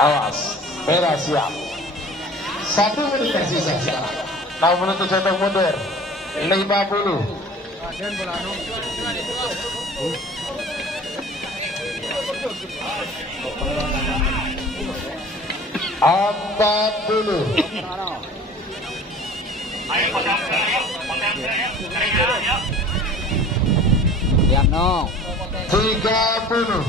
Awas, merah siap. 1 menit tersisa sekarang. 6 menit cetak mundur. 50. 40. Siap no. 30.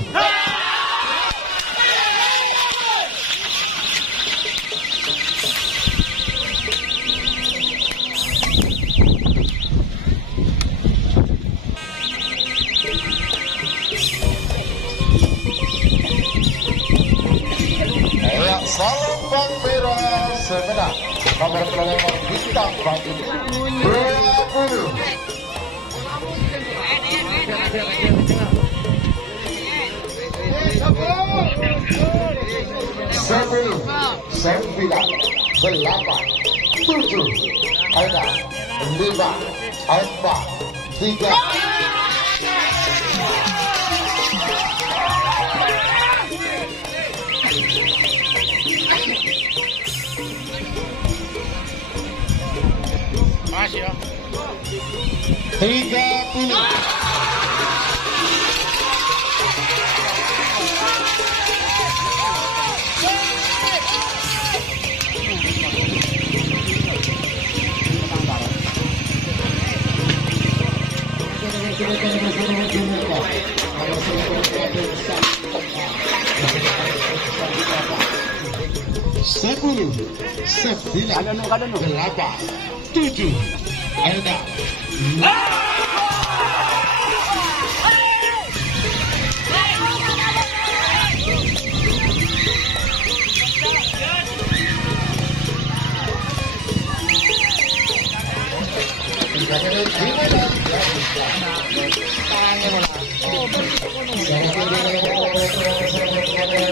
Salam Bang Merah sebenarnya nomor pelanggan bintang bagi 20. 10, 9, 8, 7, 6, 5, 4, 3. Masih ya. 30. Sepuluh, 9, 8, 7, 6.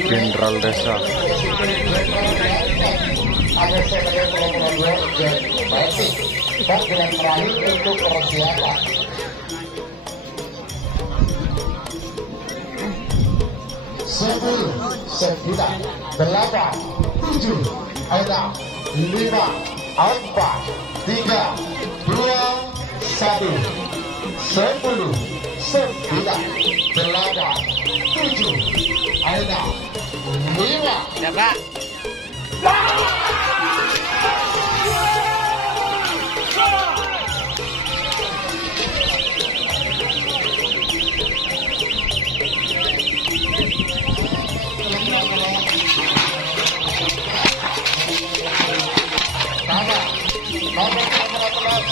Jenderal Desa. Ada sebagai pulau-pulau batik dan bulan terakhir untuk persiapan. 10, 9, 8, 7, 6, 5, 4, 3, 2, 1. 10, 9, 8, 7, 6, 5. Ya Pak.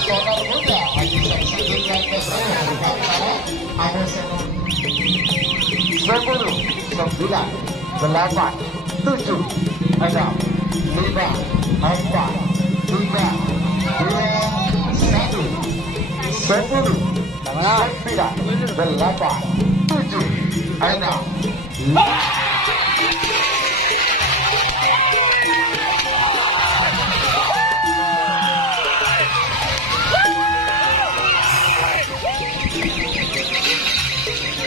Sonar muda Haji Saksi dengan Pesraya Bukantara ada 10, 9, 8, 7, 6, 5, 4, 3, 2, 1. 10, 9, 8, 7, 6, 5.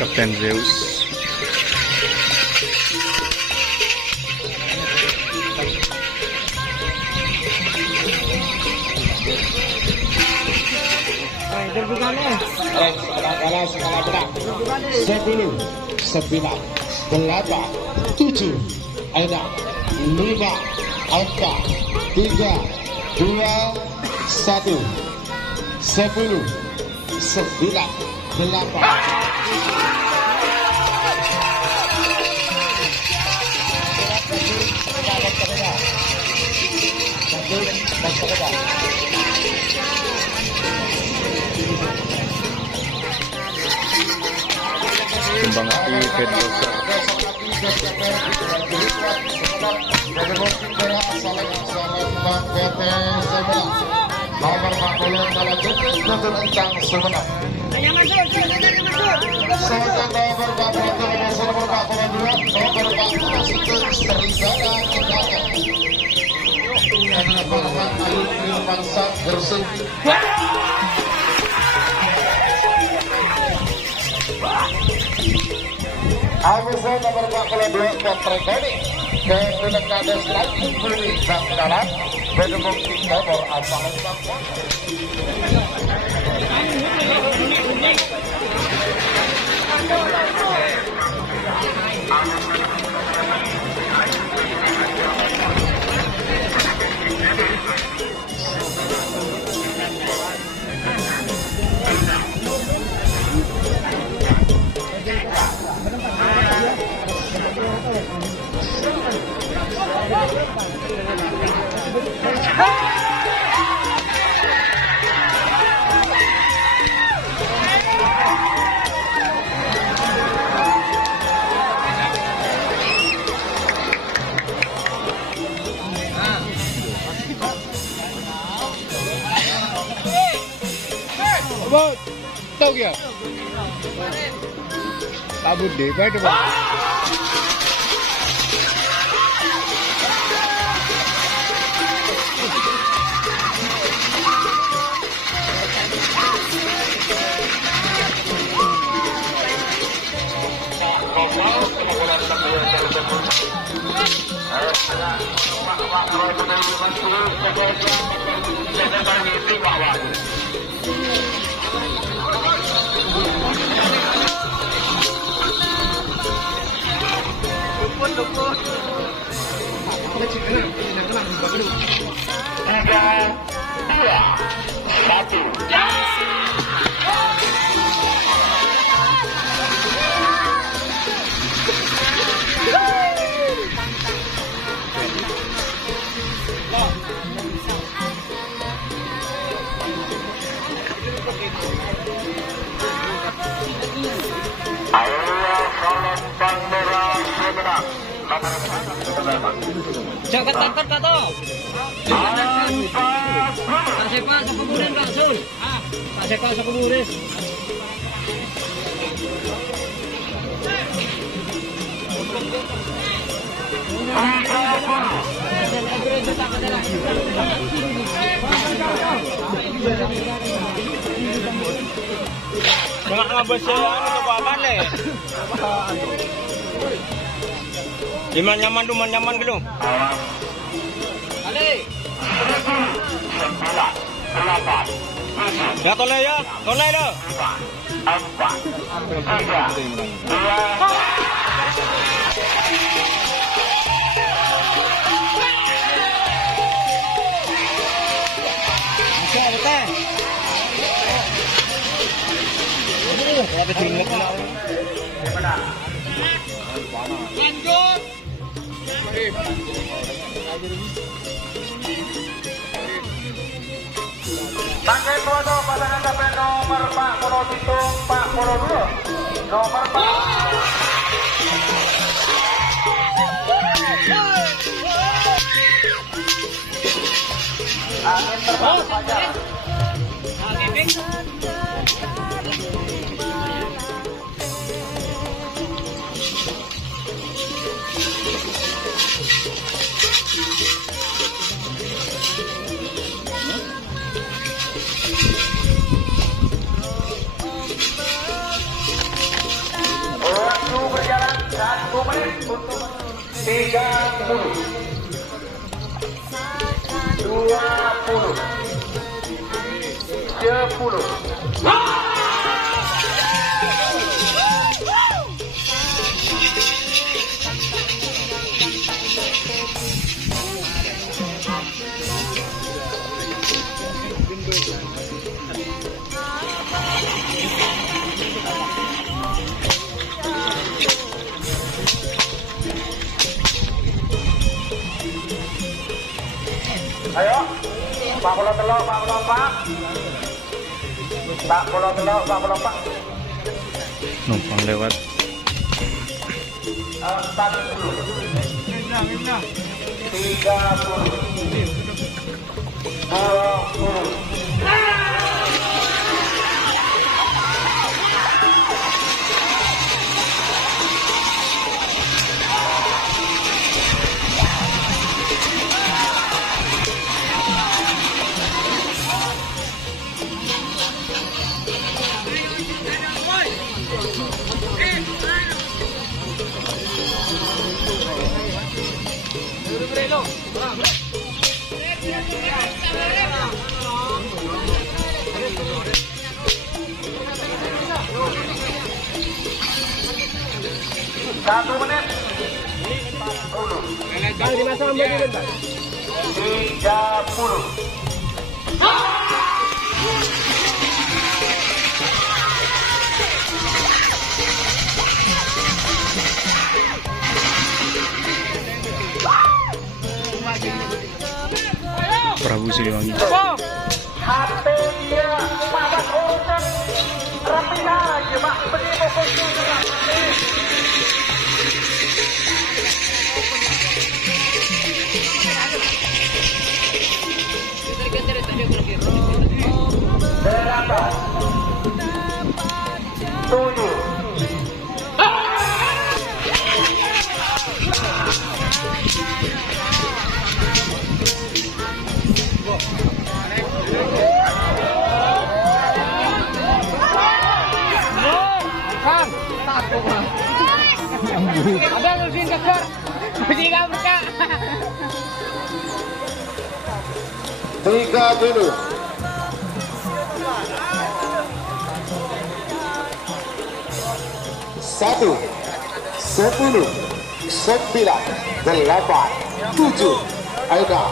Kapten Zeus. Skala berat 10, 9, 8, 7, 6, 5, 4, 3, 2, 1. 10, 9, 8. Kembang api Fedrosa. Nomor 40 dalam tutur encang semenang. Nomor 40 nomor 42 nomor 41 Serigala Cendana. Adalah korban Ayu Trimansa Gersik. Abu nomor 42 Kontrekoni. ke Pilkada Selanjutnya Buri dan Kalah Bedemung Timur Abang Bot, tahu ya? Kabut deh, baik deh. Jangan takut kata. Tak sepak sekemuris langsung. Tak sepak sekemuris. Jangan ngabes untuk apa le? Iman nyaman tu, nyaman gitu. Ale. Ya toleh ya, toleh dah. Lanjut. Tangkai dua pasangan sampai nomor 42 nomor 4 angin terbang saja. Waktu berjalan 1 menit untuk 30 20 10 Ayo, 40 telur, 44. 40 telur, 44. Numpang lewat. 40. 30. 20. Satu menit. Bang, dimasang baju kan, Bang? 30. Prabu Siliwangi. Hati dia pada urusan rapinya aja, Pak. Beri fokus. Berapa? 7. Ada mesin keker. Mesin buka. 30. Satu, 10, 9, 8, 7, ayo dah.